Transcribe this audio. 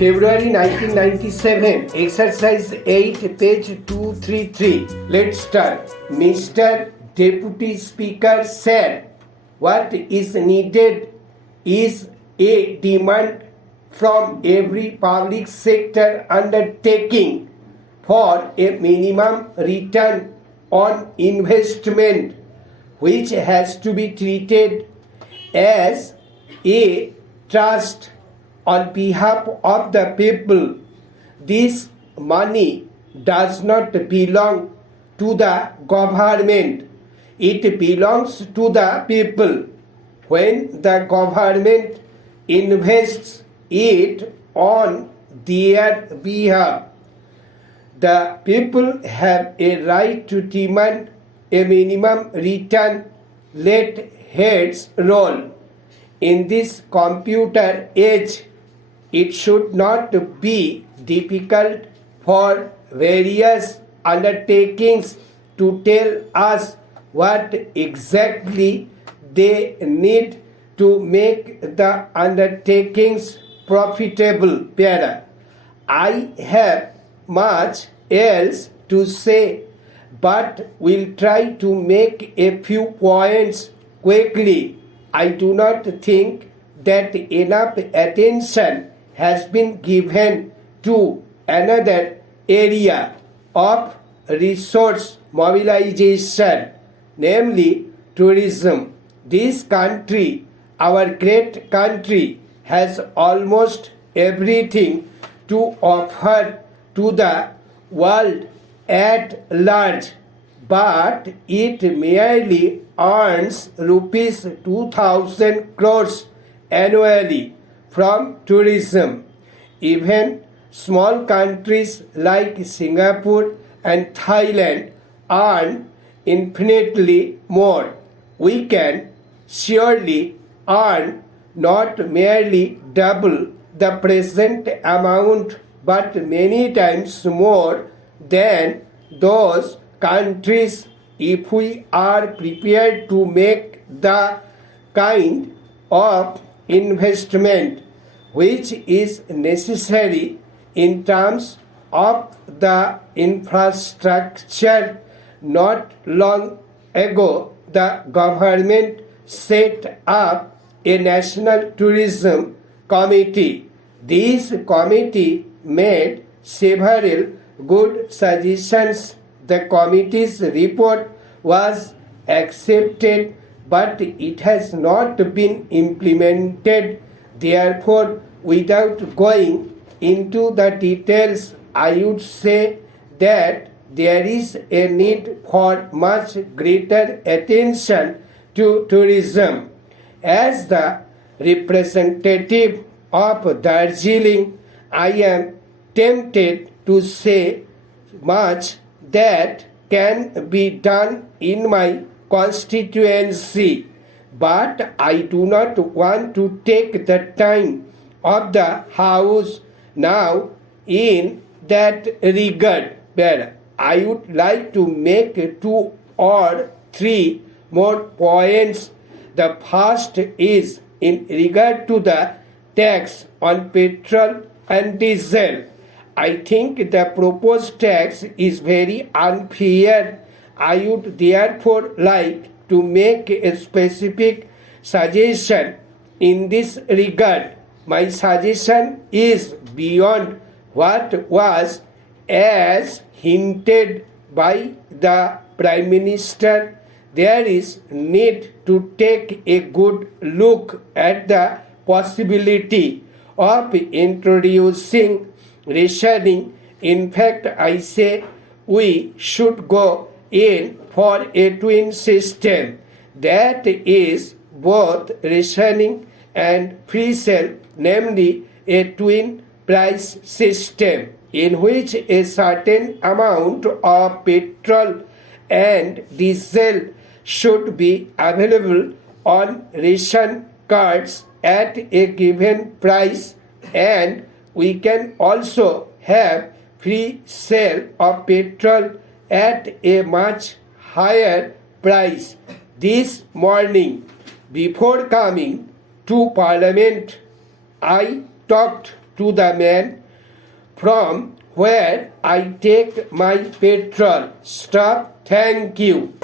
February 1997, exercise 8, page 233. Let's start. Mr. Deputy Speaker said, what is needed is a demand from every public sector undertaking for a minimum return on investment, which has to be treated as a trust on behalf of the people. This money does not belong to the government. It belongs to the people. When the government invests it on their behalf, the people have a right to demand a minimum return. Let heads roll. In this computer age, it should not be difficult for various undertakings to tell us what exactly they need to make the undertakings profitable. Para. I have much else to say, but will try to make a few points quickly. I do not think that enough attention has been given to another area of resource mobilization, namely tourism. This country, our great country, has almost everything to offer to the world at large, but it merely earns rupees 2,000 crores annually from tourism. Even small countries like Singapore and Thailand earn infinitely more. We can surely earn not merely double the present amount, but many times more than those countries if we are prepared to make the kind of investment which is necessary in terms of the infrastructure. Not long ago, the government set up a national tourism committee. This committee made several good suggestions. The committee's report was accepted, but it has not been implemented. Therefore, without going into the details, I would say that there is a need for much greater attention to tourism. As the representative of Darjeeling, I am tempted to say much that can be done in my constituency, but I do not want to take the time of the House now in that regard. But I would like to make 2 or 3 more points. The first is in regard to the tax on petrol and diesel. I think the proposed tax is very unfair. I would therefore like to make a specific suggestion in this regard. My suggestion is beyond what was as hinted by the Prime Minister. There is need to take a good look at the possibility of introducing rationing. In fact, I say we should go in for a twin system, that is both rationing and free sale, namely a twin price system in which a certain amount of petrol and diesel should be available on ration cards at a given price, and we can also have free sale of petrol at a much higher price. This morning, before coming to Parliament, I talked to the man from where I take my petrol. Stop. Thank you.